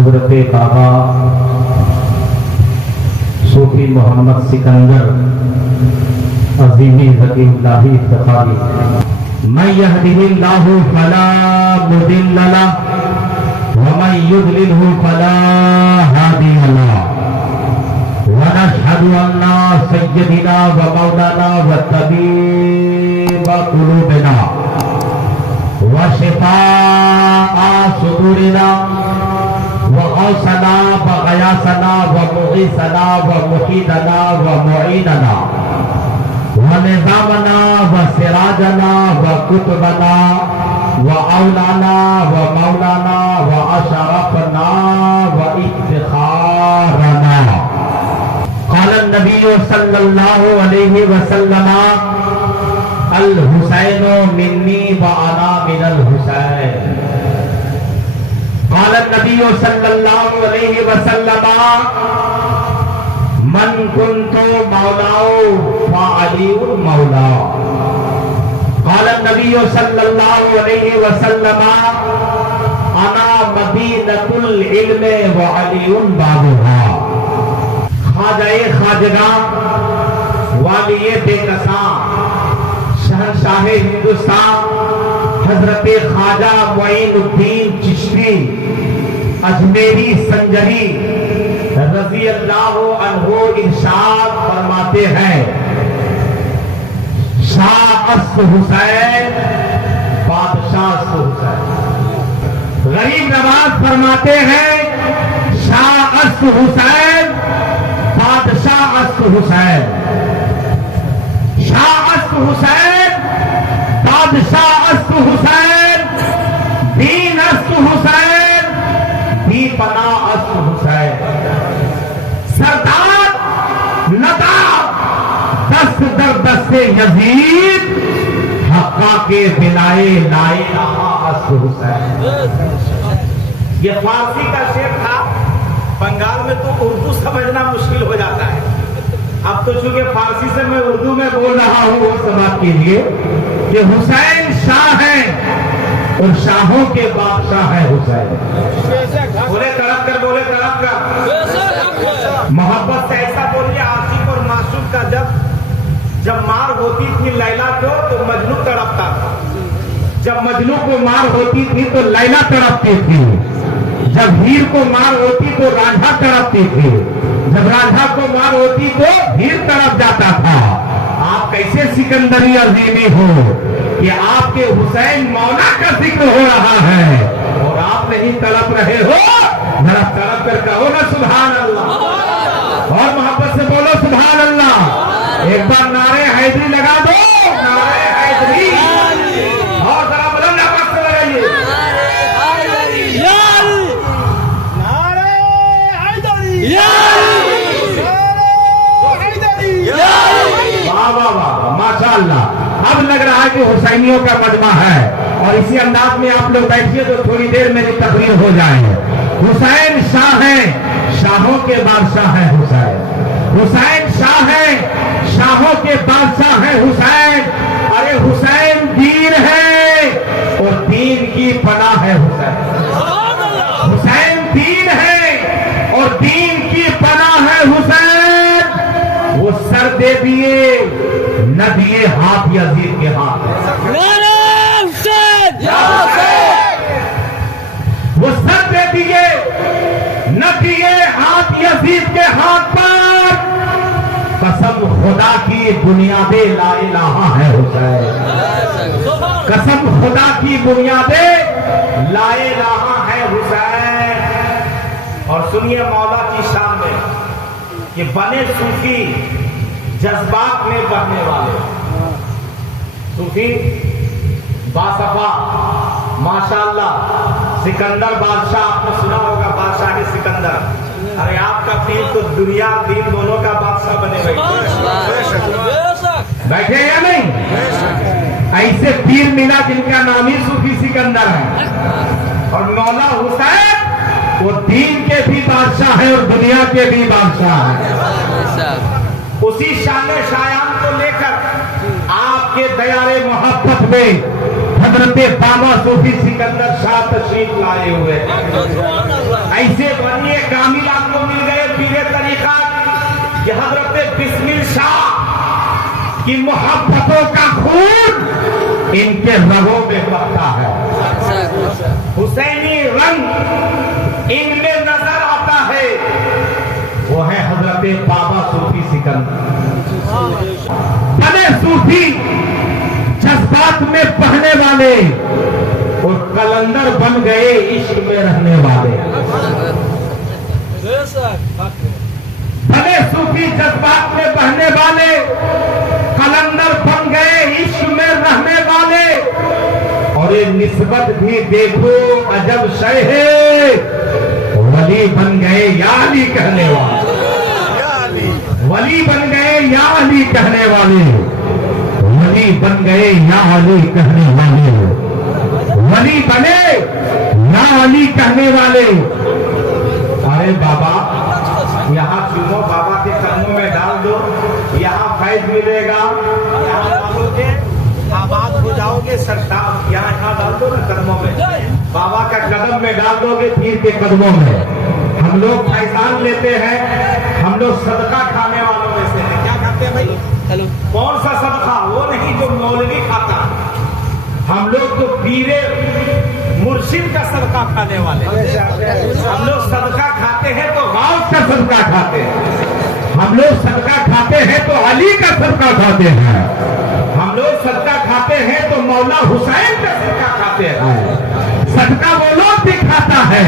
حضرت بابا صوفی محمد سکندر عظیمی ذکی اللہ افتخاری من یهده اللہ فلا مضل له ومن یضلله فلا هادی له ونشهد ان سیدنا ومولانا وطبیب قلوبنا وشفاء صدورنا وغوثنا وغیاثنا ومغیثنا ومقیدنا ومعیننا ونظامنا وسراجنا وکتبنا واولانا ومولانا واشرفنا وافتخارنا قال النبی صلی اللہ علیہ وسلم الحسین منی وانا من الحسین قال النبی صلی اللہ علیہ وسلم من کنت مولاؤ فعلی مولا قال النبی صلی اللہ علیہ وسلم انا مدینۃ العلم وعلی بابها خواجہ خواجگاں والی بے کساں شہنشاہ ہندوستان حضرت خواجہ معین الدین چشتی اجمیری سنجری رضی اللہ عنہ ارشاد فرماتے ہیں شاہ است حسین بادشاہ است حسین غریب نواز فرماتے ہیں شاہ است حسین بادشاہ است حسین شاہ است حسین بادشاہ است حسین دین است حسین بی پناہ است حسین سردار ندا دست در دست یزید حقا کے بلائے لائے است حسین. یہ فارسی کا شعر تھا. بنگال میں تو اردو سمجھنا مشکل ہو جاتا ہے. اب تو چونکہ فارسی سے میں اردو میں بول رہا ہوں وہ سماعت کیجیے کہ حسین شاہ ہیں اور شاہوں کے بادشاہ ہے حسین. بولے تڑپ کر بولے تڑپ کر محبت سے ایسا بولیے. عاشق اور معشوق کا جب مار ہوتی تھی لیلا کو تو مجنو تڑپتا تھا. جب مجنو کو مار ہوتی تھی تو لیلا تڑپتی تھی. جب ہیر کو مار ہوتی تو رانجھا تڑپتی تھی. جب رانجھا کو مار ہوتی تو ہیر تڑپ جاتا تھا. آپ کیسے سکندری عظیمی ہو کہ آپ کے حسین مولا کا ذکر ہو رہا ہے اور آپ نہیں تڑپ رہے ہو. ذرا تڑپ کر کہو نا سبحان اللہ اور محبت سے بولو سبحان اللہ. ایک بار نعرے حیدری لگا دو. نعرے حیدری اور ذرا بلند آواز سے لگائیے. ماشاء اللہ. اب لگ رہا ہے کہ حسینیوں کا مجمع ہے اور اسی انداز میں آپ لوگ بیٹھیے تو تھوڑی دیر میری تقریر ہو جائے. حسین شاہ ہیں, شاہوں کے بادشاہ ہیں حسین. حسین شاہ ہیں, شاہوں کے بادشاہ ہیں حسین. ارے حسین دین ہے اور دین کی پناہ ہے حسین. حسین دین ہے اور دین کی پناہ ہے حسین. وہ سر دے دیے نہ دیے ہاتھ یزید کے ہاتھ. وہ سر دے دیے نہ دیے ہاتھ یزید کے ہاتھ پر. قسم خدا کی بنیادیں لا الہ ہے حسین. قسم خدا کی بنیادیں لا الہ ہے حسین. اور سنیے مولا کی شان میں کہ بنے صوفی جذبات میں بہنے والے. صوفی باصفا ماشاءاللہ. سکندر بادشاہ آپ نے سنا ہوگا, بادشاہ سکندر. ارے آپ کا پیر تو دنیا دین دونوں کا بادشاہ بنے بیٹھے یا نہیں. ایسے پیر ملا جن کا نام ہی صوفی سکندر ہے. اور مولا حسین وہ دین کے بھی بادشاہ ہے اور دنیا کے بھی بادشاہ ہے. اسی شان شایان کو لے کر آپ کے دیار محبت میں حضرت بابا صوفی سکندر شاہ تشریف لائے ہوئے. ایسے بنیے کامل آپ کو مل گئے پیر طریقہ کہ حضرت بسمل شاہ کی محبتوں کا خون ان کے رگوں میں بہتا ہے، حسینی رنگ ان میں نظر آتا ہے، وہ ہے حضرت بابا صوفی سکندر۔ بڑے صوفی جذبات میں بہنے والے اور کلندر بن گئے عشق میں رہنے والے، بڑے صوفی جذبات میں بہنے والے کلندر بن گئے عشق میں رہنے والے، اور یہ نسبت بھی دیکھو عجب شے ہے، ولی بن گئے یا علی کہنے والے، ولی بن گئے یا علی کہنے والے، ولی بن گئے یا علی کہنے والے، ولی بنے یا علی کہنے والے۔ ارے بابا یہاں چنو، بابا کے قدموں میں ڈال دو، یہاں فیض ملے گا، یہاں ڈالو گے آباد ہو جاؤ گے سرکار، یہاں ڈال دو نا قدموں میں، بابا کا قدم میں ڈال دو گے پیر کے قدموں میں۔ ہم لوگ فیضان لیتے ہیں، ہم لوگ صدقہ کھانے والوں میں سے ہیں۔ کیا کھاتے ہیں بھائی؟ کون سا صدقہ؟ وہ نہیں جو مولوی کھاتا، ہم لوگ تو پیر مرشد کا صدقہ کھانے والے، ہم لوگ صدقہ کھاتے ہیں تو غوث کا صدقہ کھاتے ہیں، ہم لوگ صدقہ کھاتے ہیں تو علی کا صدقہ کھاتے ہیں، ہم لوگ صدقہ کھاتے ہیں تو مولا حسین کا صدقہ کھاتے ہیں۔ صدقہ وہ لوگ بھی کھاتا ہے،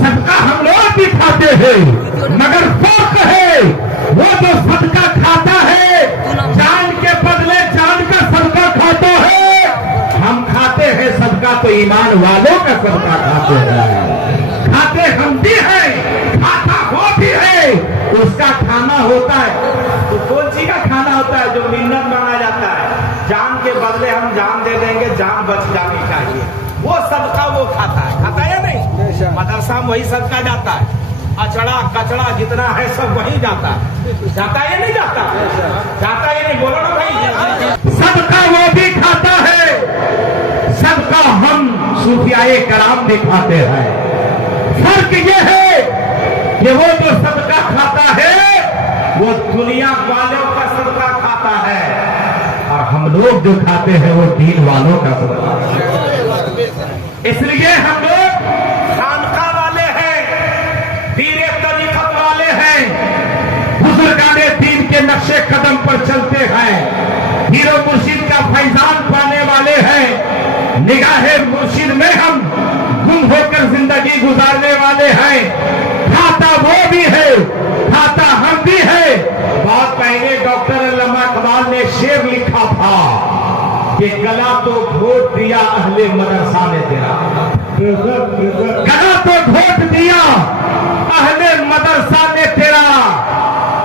صدقہ ہم لوگ بھی کھاتے ہیں، مگر فرق ہے وہ جو صدقہ کھاتا ہے جان کے بدلے جان کا صدقہ کھاتا ہے، ہم کھاتے ہیں صدقہ تو ایمان والوں کا صدقہ کھاتے ہیں، کھاتے ہم بھی ہیں، کھاتا وہ بھی ہے، اس کا کھانا ہوتا ہے تو کون سی کا کھانا ہوتا ہے؟ جو منت مانگا جاتا ہے، جان کے بدلے ہم جان دے دیں گے، جان بچ جانی چاہیے، وہ صدقہ وہ کھاتا ہے یا نہیں؟ مدرسہ میں وہی صدقہ جاتا ہے، اچڑا کچڑا جتنا ہے سب وہی جاتا ہے، جاتا ہے یا نہیں جاتا؟ جاتا ہے یا نہیں؟ بولو نا بھائی، صدقہ وہ بھی کھاتا ہے، صدقہ ہم صوفیائے کرام بھی کھاتے ہیں۔ فرق یہ ہے کہ وہ جو صدقہ کھاتا ہے وہ دنیا والوں کا صدقہ کھاتا ہے، اور ہم لوگ جو کھاتے ہیں وہ دین والوں کا صدقہ ہے۔ اس لیے ہم لوگ خانقاہ والے ہیں، پیر طریقت والے ہیں، بزرگان دین کے نقش قدم پر چلتے ہیں، پیر و مرشد کا فیضان پانے والے ہیں، نگاہ مرشد میں ہم گم ہو کر زندگی گزارنے والے ہیں۔ کھاتا وہ بھی ہے، کھاتا ہم بھی ہے۔ بہت پہلے ڈاکٹر علامہ اقبال نے شعر لکھا تھا کہ گلا تو گھونٹ دیا اہل مدرسہ نے تیرا، گلا تو گھونٹ دیا اہل مدرسہ نے تیرا،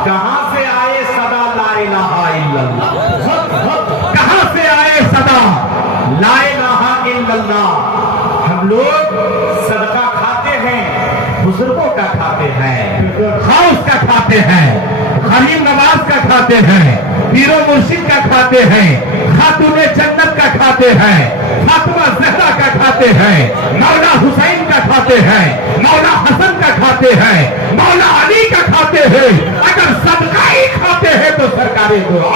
کہاں سے آئے صدا لا الہ الا اللہ، کہاں سے آئے صدا لا الہ الا اللہ۔ ہم لوگ صدقہ کھاتے ہیں، بزرگوں کا کھاتے ہیں، غوث کا کھاتے ہیں، غریب نواز کا کھاتے ہیں، پیر و مرشد کا کھاتے ہیں، خاتون جنت کا کھاتے ہیں، فاطمہ زہرا کا کھاتے ہیں، مولا حسین کا کھاتے ہیں، مولا حسن کا کھاتے ہیں، مولا علی کا کھاتے ہیں۔ اگر صدقہ ہی کھاتے ہیں تو سرکار دو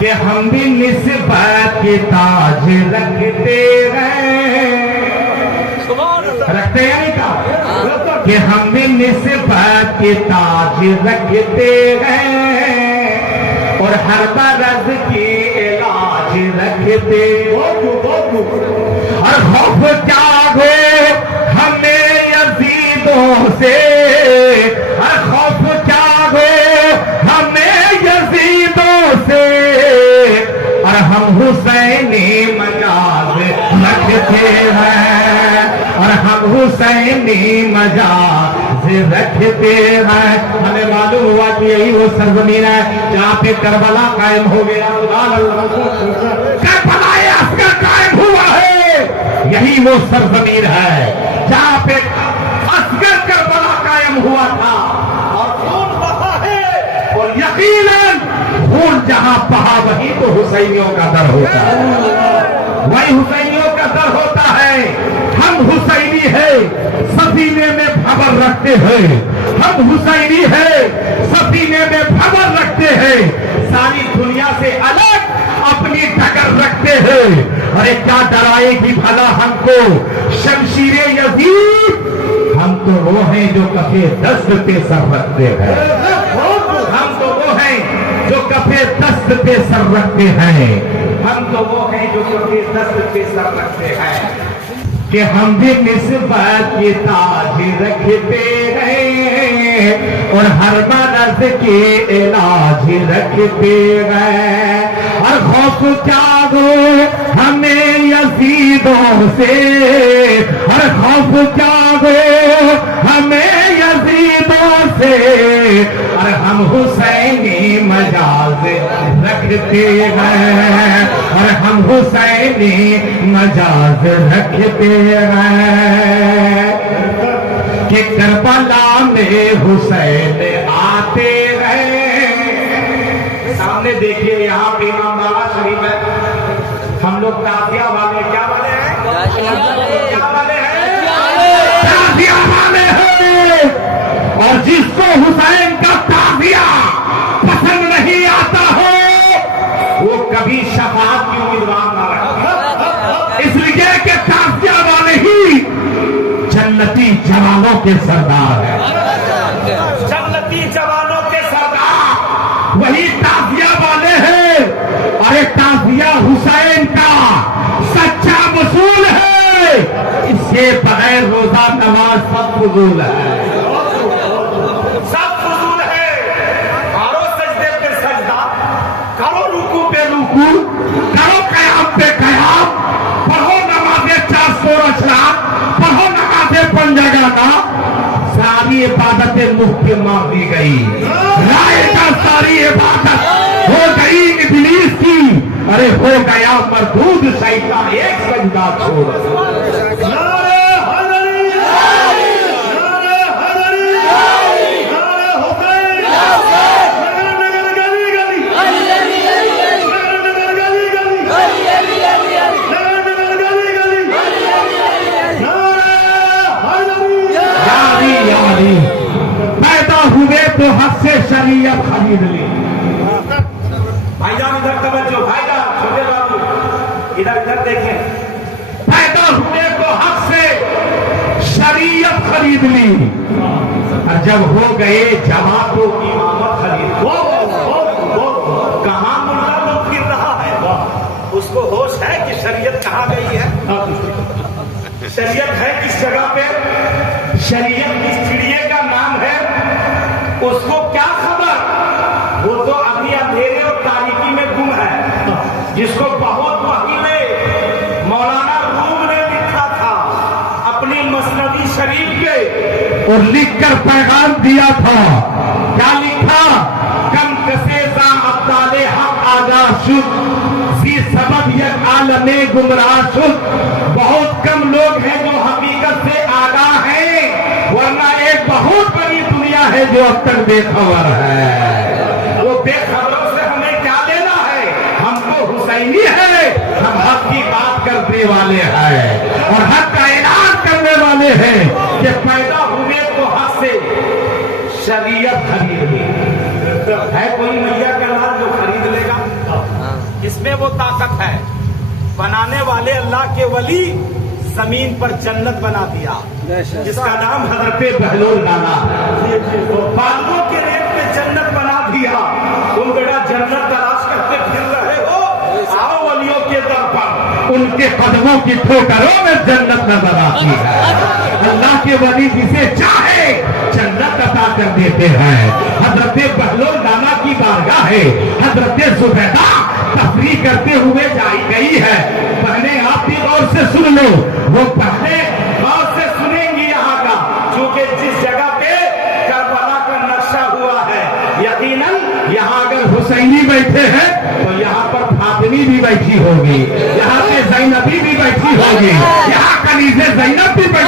کہ ہم بھی نسبت کی تاج رکھتے ہیں، رکھتے ہیں نہیں کہ ہم بھی نسبت کی تاج رکھتے ہیں، اور ہر مرض کی علاج رکھتے، اور خوف جاگو ہمیں یزیدوں سے، اور خوف جاگو ہمیں یزیدوں سے، اور ہم حسینی مجاز رکھتے ہیں، اور ہم حسینی مجاز رکھتے ہیں۔ ہمیں معلوم ہوا کہ یہی وہ سرزمین ہے جہاں پہ کربلا قائم ہو گیا۔ کربلا عظیم و سرزمین ہے جہاں پہ اصغر کربلا قائم ہوا تھا اور خون بہا ہے، اور یقیناً خون جہاں بہا وہی تو حسینیوں کا در ہوتا ہے، وہی حسینیوں کا در ہوتا ہے۔ ہم حسینی ہے سفینے میں بھور رکھتے ہیں، ہم حسینی ہے سفینے میں بھور رکھتے ہیں، ساری دنیا سے الگ اپنی ڈگر رکھتے ہیں۔ ارے کیا ڈرائے گی بھلا ہم کو شمشیر یزید؟ ہم تو وہ ہیں جو کفے دست پہ سر رکھتے ہیں، ہم تو وہ ہیں جو کفے دست پہ سر رکھتے ہیں، ہم تو وہ ہیں جو کفے دست پہ سر رکھتے ہیں کہ ہم بھی نسبت کی تاج رکھتے ہیں اور ہر مرض کے علاج رکھتے ہیں، اور خوف کیا گو ہمیں یزیدوں سے، اور خوف کیا گو ہمیں یزیدوں سے، اور ہم حسینی مجاز رکھتے ہیں، اور ہم حسینی مجاز رکھتے ہیں کہ کربلا میں حسین آتے ہیں۔ سامنے دیکھیے یہاں پہ امام بالا شریف ہے، ہم لوگ تعزیہ والے کیا والے ہیں؟ کیا والے ہیں؟ تعزیہ والے ہیں، اور جس کو حسین کا تعزیہ پسند نہیں آتا ہو وہ کبھی شفاعت کی امیدوار نہ رکھے، اس لیے کہ تعزیہ والے ہی جنتی جوانوں کے سردار ہیں، جنتی جوانوں کے سردار وہی تعزیہ والے ہیں۔ ارے تعزیہ حسین کا سچا وصول ہے، اس کے بغیر روزہ نماز سب فضول ہے، سب فضول ہے۔ کرو سجدے پہ سجدہ، کرو رکوع پہ رکوع، کرو قیام پہ قیام، پڑھو نماز 400 رکعت، پڑھو نماز پنجگانہ، ساری عبادتیں مفت میں مار دی گئی، رائے کا ساری عبادت ہو گئی ابلیس کی، ارے ہو گیا مردود شیطان ایک سجدہ چھوڑ۔ پیدا ہوئے تو حق سے شریعت خرید لی۔ بھائی جان ادھر توجہ، بھائی جان چھوٹے بابو ادھر دیکھیں، پیدا ہوئے تو حق سے شریعت خرید لی، اور جب ہو گئے جماعتوں کی امامت خرید لی۔ کہاں ملا لوگ پھر رہا ہے، اس کو ہوش ہے کہ شریعت کہاں گئی ہے، شریعت ہے کس جگہ پہ، شریعت کس چڑیے کا نام ہے، اس کو کیا خبر، وہ تو ابھی اندھیرے اور تاریکی میں گم ہے، جس کو بہت پہلے مولانا روم نے لکھا تھا اپنی مثنوی شریف کے، اور لکھ کر پیغام دیا تھا، کیا لکھا، کم کسے زا ابدال حق آگاہ شد، سی سبب یک عالم گمراہ شد، بہت کم لوگ ہیں جو حقیقت سے آگاہ ہیں، ورنہ ایک بہت بڑی دنیا ہے جو اب تک بے خبر ہے۔ وہ بے خبروں سے ہمیں کیا لینا ہے، ہم کو حسینی ہے، ہم حق کی بات کرنے والے ہیں اور حق کا اعلان کرنے والے ہیں کہ پیدا ہوئے تو حق سے شریعت خرید لی۔ ہے کوئی میاں کا لال جو خرید لے گا؟ اس میں وہ طاقت ہے، بنانے والے اللہ کے ولی زمین پر جنت بنا دیا جس کا نام حضرت بہلول نانا، بالوں کے ریت پہ جنت بنا دیا۔ تم بیٹا جنت تلاش کرتے پھر رہے ہو، آؤ ولیوں کے در پر، ان کے قدموں کی ٹھوکروں میں جنت نظر آتی ہے۔ اللہ کے ولی جسے چاہے جنت عطا کر دیتے ہیں۔ حضرت بہلول نانا کی بارگاہ ہے، حضرت زبیدہ تفریح کرتے ہوئے جائی گئی ہے، پہلے آپ بھی غور سے سن لو، وہ پہلے غور سے سنیں گی یہاں کا، چونکہ جس جگہ پہ کربلا کا نقشہ ہوا ہے، یقیناً یہاں اگر حسینی بیٹھے ہیں تو یہاں پر فاطمی بھی بیٹھی ہوگی، یہاں پہ زینبی بھی بیٹھی ہوگی، یہاں کا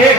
1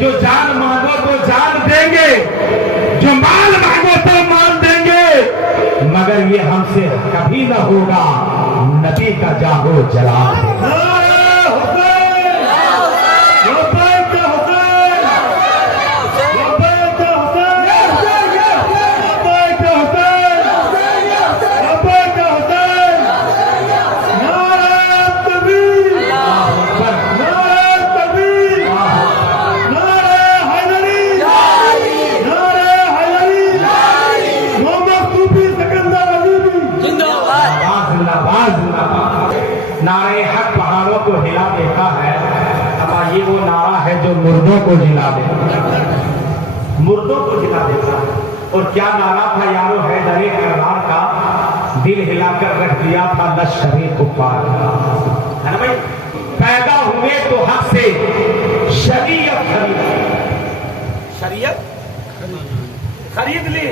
جو جان مانگو تو جان دیں گے، جو مال مانگو تو مال دیں گے، مگر یہ ہم سے کبھی نہ ہوگا نبی کا جاگو جلا دیں۔ نعرہ حق پہاڑوں کو ہلا دیتا ہے، اما یہ وہ نعرہ ہے جو مردوں کو ہلا دیتا ہے، مردوں کو ہلا دیتا ہے۔ اور کیا نعرہ تھا یارو حیدر کرار کا، دل ہلا کر رکھ دیا تھا لشکر کفار کا، ہے نا بھائی؟ پیدا ہوئے تو حق سے شریعت خرید لی،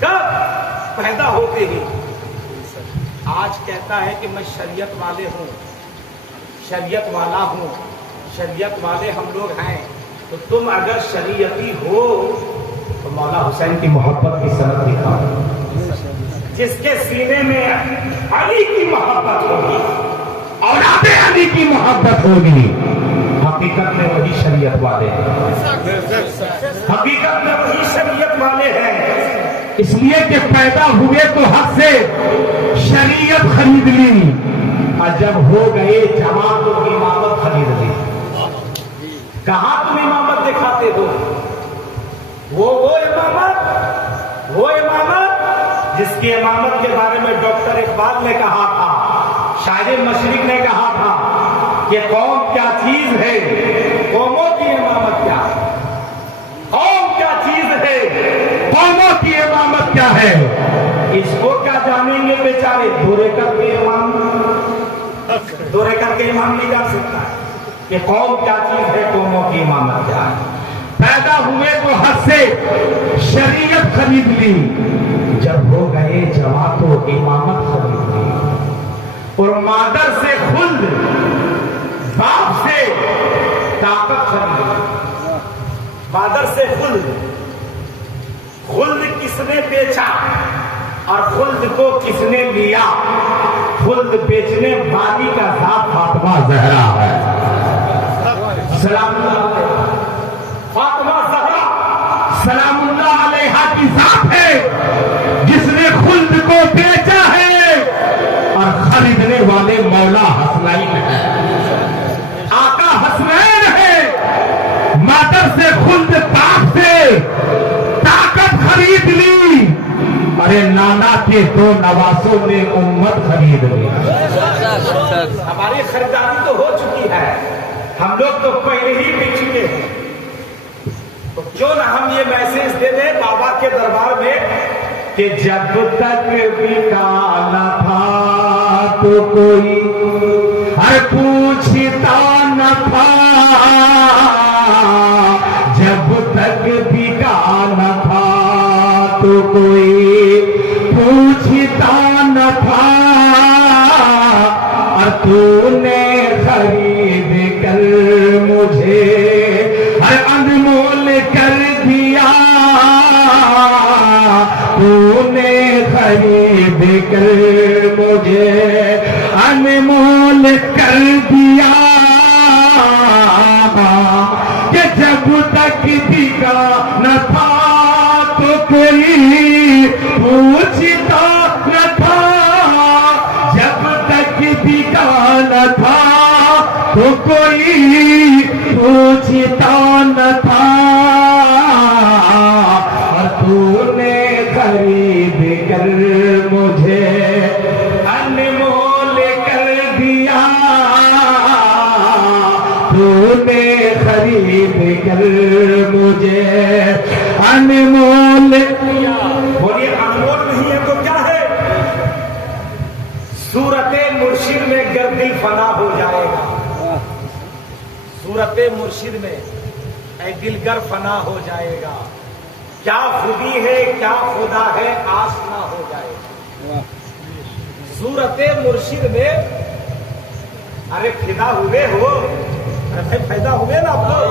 کب؟ پیدا ہوتے ہی۔ آج کہتا ہے کہ میں شریعت والے ہوں، شریعت والا ہوں، شریعت والے ہم لوگ ہیں، تو تم اگر شریعتی ہو تو مولا حسین کی محبت کی سند دکھاؤ۔ جس کے سینے میں علی کی محبت ہوگی، اولاد علی کی محبت ہوگی، حقیقت میں وہی شریعت والے ہیں، حقیقت میں وہی شریعت والے ہیں۔ اس لیے کہ پیدا ہوئے تو حق سے شریعت خرید لی، اور جب ہو گئے جوان تو امامت خرید لی۔ کہاں تم امامت دکھاتے ہو؟ وہ امامت جس کی امامت کے بارے میں ڈاکٹر اقبال نے کہا تھا، شاعر مشرق نے کہا تھا کہ قوم کیا چیز ہے، قوموں کی امامت کیا ہے، قوم کیا چیز ہے، قوموں کی امامت کیا ہے۔ اس کو کیا جانیں گے بیچارے، دورے کر کے امام نہیں جان سکتا ہے کہ قوم کیا چیز ہے، قوموں کی امامت کیا ہے۔ پیدا ہوئے تو حق سے شریعت خرید لی، جب ہو گئے جوان تو امامت خرید لی۔ اور مادر سے خلد، باپ سے طاقت خرید لی۔ مادر سے خلد، خلد کس نے بیچا اور خلد کو کس نے لیا؟ خلد بیچنے والی کا ذات فاطمہ زہرا ہے، سلام اللہ علیہ۔ فاطمہ زہرا سلام اللہ علیہا کی ذات ہے جس نے خلد کو بیچا ہے، اور خریدنے والے مولا حسنین ہے، آقا حسنین ہے۔ مادر سے خلد، باپ سے طاقت خرید لی، ارے نانا کے دو نواسوں نے امت خرید لی۔ ہماری خریداری تو ہو چکی ہے، ہم لوگ تو پہلے ہی بک چکے ہیں، تو کیوں نہ ہم یہ میسج دے دیں بابا کے دربار میں کہ جب تک بکا نہ تھا تو کوئی پوچھتا نہ تھا، جب تک بکا نہ تھا تو کوئی پوچھتا نہ تھا، اور تو نے خرید کر مجھے انمول کر دیا، تو نے خرید کر مجھے انمول کر دیا، کہ جب تک بکا نہ تھا تو کوئی پوچھتا نہ تھا، جب تک بکا نہ تھا تو کوئی پوچھتا نہ تھا، اور تو نے خرید کر مجھے انمول کر دیا، تو نے خرید کر مجھے انمول کیا۔ بولیے انمول نہیں ہے تو کیا ہے؟ صورت مرشد میں گر دل فنا ہو جائے گا، صورت مرشد میں اے دل گر فنا ہو جائے گا، کیا خودی ہے کیا خدا ہے آسنا ہو جائے گا۔ صورت مرشد میں ارے فدا ہوئے ہو، ارے پیدا ہوئے نا آپ لوگ،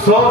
100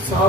100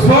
100